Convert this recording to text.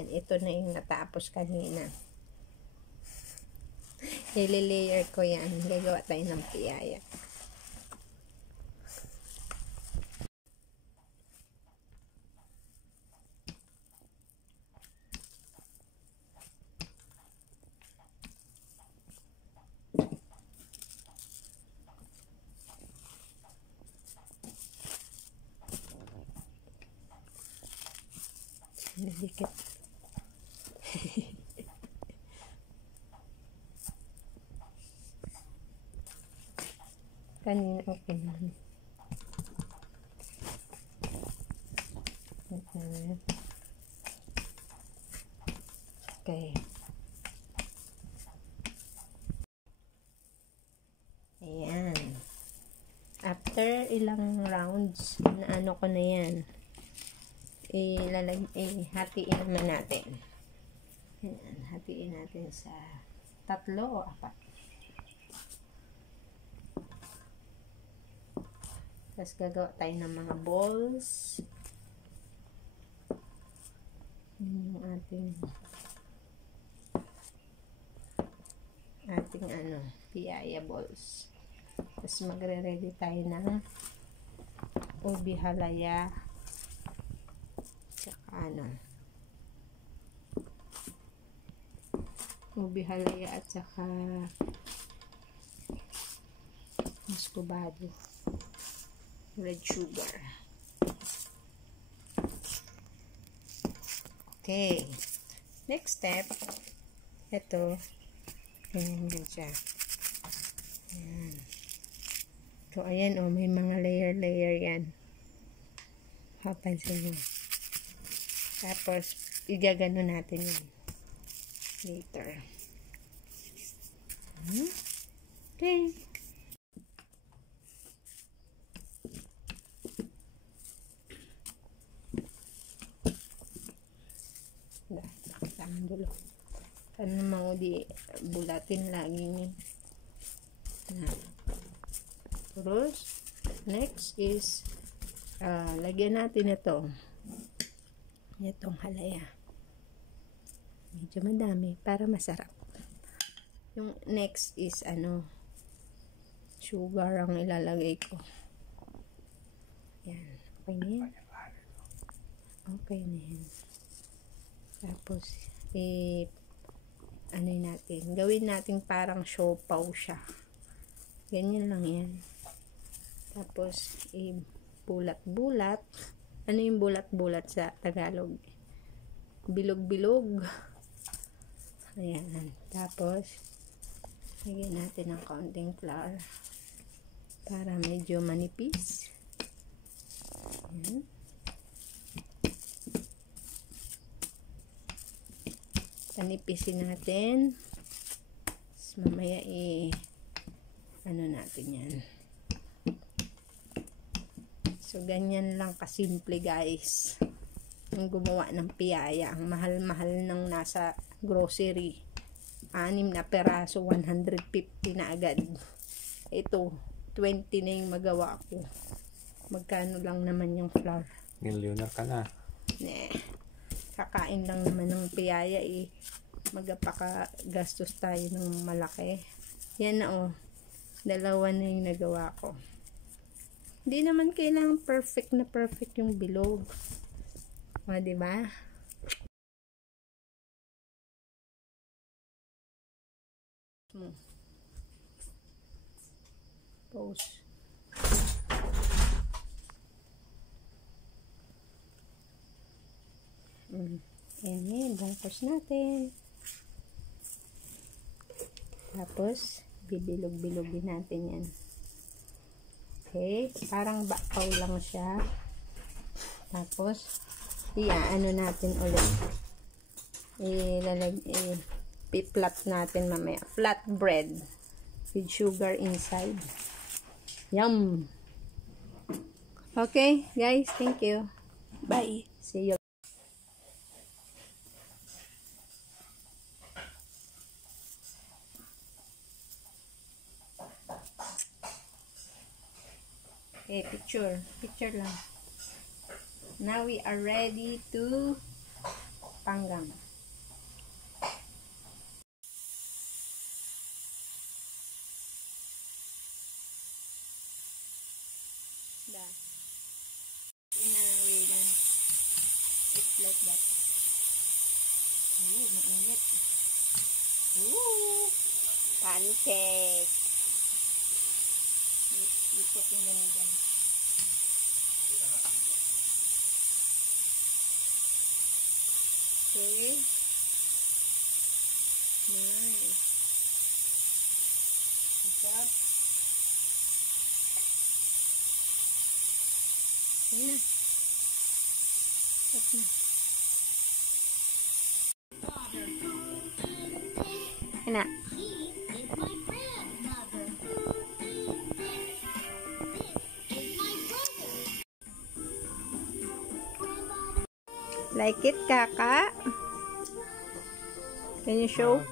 Ayan, ito na yung natapos kanina. Ile-layer ko yan. Gagawa tayo ng piyaya. Dikit. Kanina okay naman. Okay. Ayan. After ilang rounds, na ano ko na yan, hatiin naman natin. Ayan, hatiin natin sa 3 o 4. Tapos gagawa tayo ng mga balls. Yan yung ating piyaya balls. Tapos magre-ready tayo ng ubi halaya. Tsaka ubi halaya at saka muscovado. Red sugar. Okay. Next step, ito, ganyan siya. Ayan. So, ayan may mga layer yan. Papansin nyo. Tapos, igagano natin yun. Later. Okay. Dulo. Ano naman di bulatin lagi yun. Terus next is lagyan natin itong halaya. Medyo madami para masarap. Yung next is sugar ang ilalagay ko. Yan. Okay na yan. Okay na yan. Tapos gawin natin parang siopaw siya. Ganyan lang yan. Tapos bulat-bulat. Ano yung bulat-bulat sa Tagalog? Bilog-bilog. Ayan. Tapos lagyan natin ng kaunting flour para medyo manipis. Ayan. Panipisin natin. Tapos mamaya natin yan. So, ganyan lang kasimple guys. Yung gumawa ng piyaya. Ang mahal-mahal ng nasa grocery. 6 na peraso, 150 na agad. Ito, 20 na yung magawa ko. Magkano lang naman yung flour? Millionaire ka na. Kakain lang naman ng piyaya magpakagastos tayo ng malaki. Yan na 2 na yung nagawa ko. Hindi naman kailangan perfect na perfect yung bilog. Diba? Pause. Ayan, bungkus natin. Tapos, bibilog-bilogin natin yan. Okay, parang bakaw lang siya. Tapos, natin ulit. Pi-flat natin mamaya. Flat bread with sugar inside. Yum! Okay, guys, thank you. Bye. See you. Okay, picture lang. Now we are ready to panggang. Da. In a way then. It's like that. Ooh, mainit. Ooh, pancake. You put in the middle. Okay. Nice. Good job. Ayan na. Cut na. Ayan na. Like it, Kaka? Can you show?